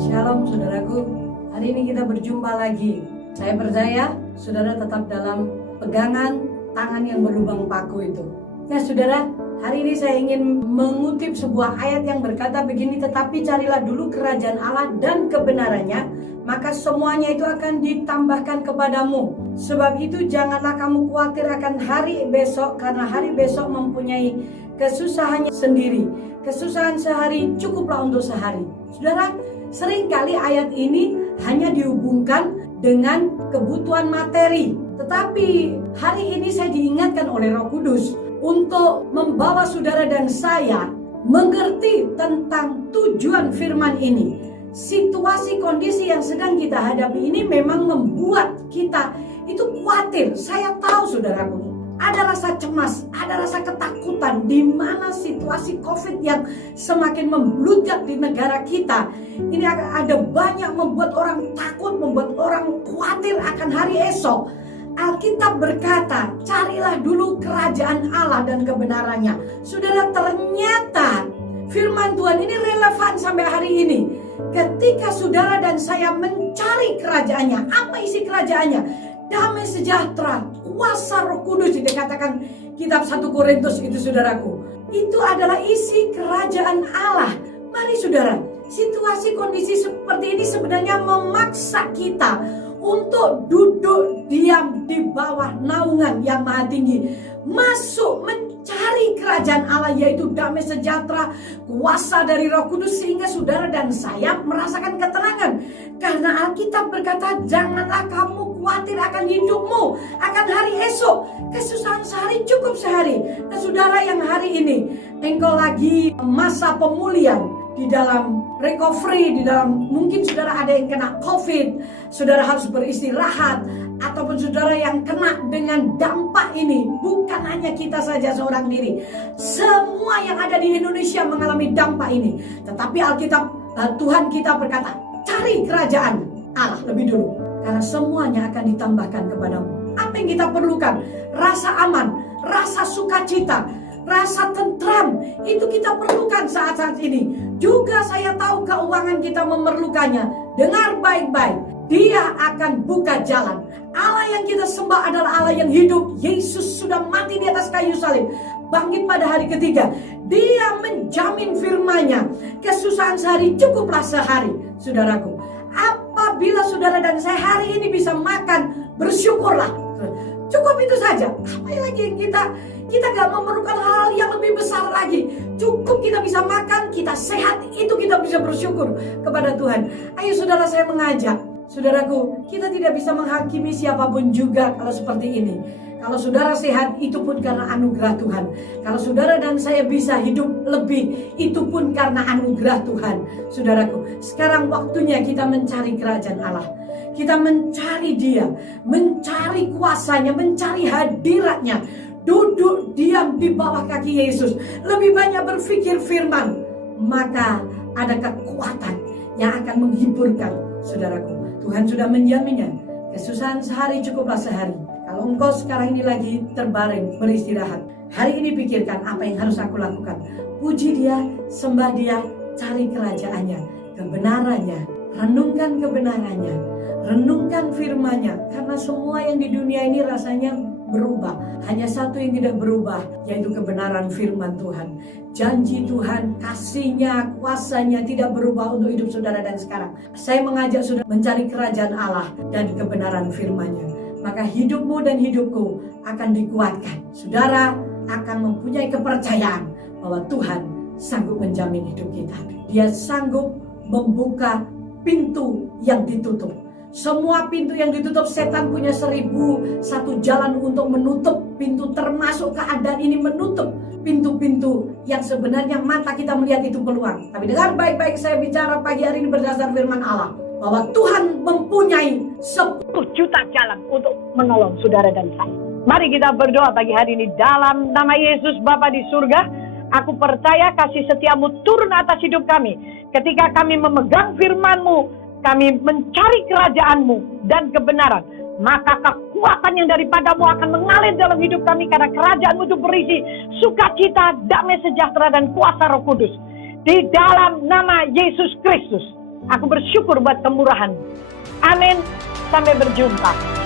Shalom saudaraku, hari ini kita berjumpa lagi. Saya percaya saudara tetap dalam pegangan tangan yang berlubang paku itu. Nah saudara, hari ini saya ingin mengutip sebuah ayat yang berkata begini, tetapi carilah dulu kerajaan Allah dan kebenarannya, maka semuanya itu akan ditambahkan kepadamu. Sebab itu janganlah kamu khawatir akan hari besok, karena hari besok mempunyai kesusahannya sendiri. Kesusahan sehari cukuplah untuk sehari. Saudara, seringkali ayat ini hanya dihubungkan dengan kebutuhan materi. Tetapi hari ini saya diingatkan oleh Roh Kudus untuk membawa saudara dan saya mengerti tentang tujuan firman ini. Situasi kondisi yang sedang kita hadapi ini memang membuat kita itu khawatir. Saya tahu saudaraku, ada rasa cemas, ada rasa ketakutan di mana situasi COVID yang semakin membludak di negara kita. Ini ada banyak membuat orang takut, membuat orang khawatir akan hari esok. Alkitab berkata, carilah dulu kerajaan Allah dan kebenarannya. Saudara, ternyata firman Tuhan ini relevan sampai hari ini. Ketika saudara dan saya mencari kerajaannya, apa isi kerajaannya? Damai sejahtera, kuasa Roh Kudus, dikatakan kitab 1 Korintus itu saudaraku. Itu adalah isi kerajaan Allah. Mari saudara, situasi kondisi seperti ini sebenarnya memaksa kita untuk duduk diam di bawah naungan yang maha tinggi. Masuk mencari kerajaan Allah, yaitu damai sejahtera, kuasa dari Roh Kudus, sehingga saudara dan saya merasakan ketenangan. Karena Alkitab berkata, janganlah kamu khawatir akan hidupmu, akan hari esok. Kesusahan sehari cukup sehari. Nah saudara, yang hari ini engkau lagi masa pemulihan, di dalam recovery, di dalam mungkin saudara ada yang kena COVID, saudara harus beristirahat, ataupun saudara yang kena dengan dampak ini, bukan hanya kita saja seorang diri, semua yang ada di Indonesia mengalami dampak ini. Tetapi Alkitab, Tuhan kita berkata, cari kerajaan Allah lebih dulu, karena semuanya akan ditambahkan kepadamu. Apa yang kita perlukan? Rasa aman, rasa sukacita, rasa tentram, itu kita perlukan saat-saat ini. Juga saya tahu keuangan kita memerlukannya. Dengar baik-baik, Dia akan buka jalan. Allah yang kita sembah adalah Allah yang hidup. Yesus sudah mati di atas kayu salib, bangkit pada hari ketiga. Dia menjamin firman-Nya, kesusahan sehari cukuplah sehari. Saudaraku, apabila saudara dan saya hari ini bisa makan, bersyukurlah. Cukup itu saja. Apa lagi yang kita gak memerlukan hal yang lebih besar lagi. Cukup kita bisa makan, kita sehat, itu kita bisa bersyukur kepada Tuhan. Ayo saudara, saya mengajak saudaraku, kita tidak bisa menghakimi siapapun juga kalau seperti ini. Kalau saudara sehat, itu pun karena anugerah Tuhan. Kalau saudara dan saya bisa hidup lebih, itu pun karena anugerah Tuhan. Saudaraku, sekarang waktunya kita mencari kerajaan Allah. Kita mencari Dia, mencari kuasanya, mencari hadiratnya. Duduk diam di bawah kaki Yesus. Lebih banyak berpikir firman, maka ada kekuatan yang akan menghiburkan saudaraku. Tuhan sudah menjaminnya. Kesusahan sehari cukuplah sehari. Kalau engkau sekarang ini lagi terbaring beristirahat, hari ini pikirkan apa yang harus aku lakukan. Puji Dia, sembah Dia, cari kerajaannya, kebenarannya, renungkan kebenarannya, renungkan firman-Nya. Karena semua yang di dunia ini rasanya berubah. Hanya satu yang tidak berubah, yaitu kebenaran firman Tuhan. Janji Tuhan, kasih-Nya, kuasa-Nya tidak berubah untuk hidup saudara dan sekarang. Saya mengajak saudara mencari kerajaan Allah dan kebenaran firman-Nya. Maka hidupmu dan hidupku akan dikuatkan. Saudara akan mempunyai kepercayaan bahwa Tuhan sanggup menjamin hidup kita. Dia sanggup membuka pintu yang ditutup. Semua pintu yang ditutup, setan punya 1001 jalan untuk menutup pintu, termasuk keadaan ini menutup pintu-pintu yang sebenarnya mata kita melihat itu peluang. Tapi dengar baik-baik, saya bicara pagi hari ini berdasar firman Allah, bahwa Tuhan mempunyai 10 juta jalan untuk menolong saudara dan saya. Mari kita berdoa pagi hari ini dalam nama Yesus. Bapa di surga, aku percaya kasih setiamu turun atas hidup kami. Ketika kami memegang firman-Mu, kami mencari kerajaan-Mu dan kebenaran, maka kekuatan yang daripadamu akan mengalir dalam hidup kami, karena kerajaan-Mu itu berisi sukacita, damai sejahtera, dan kuasa Roh Kudus. Di dalam nama Yesus Kristus, Aku bersyukur buat kemurahan. Amin. Sampai berjumpa.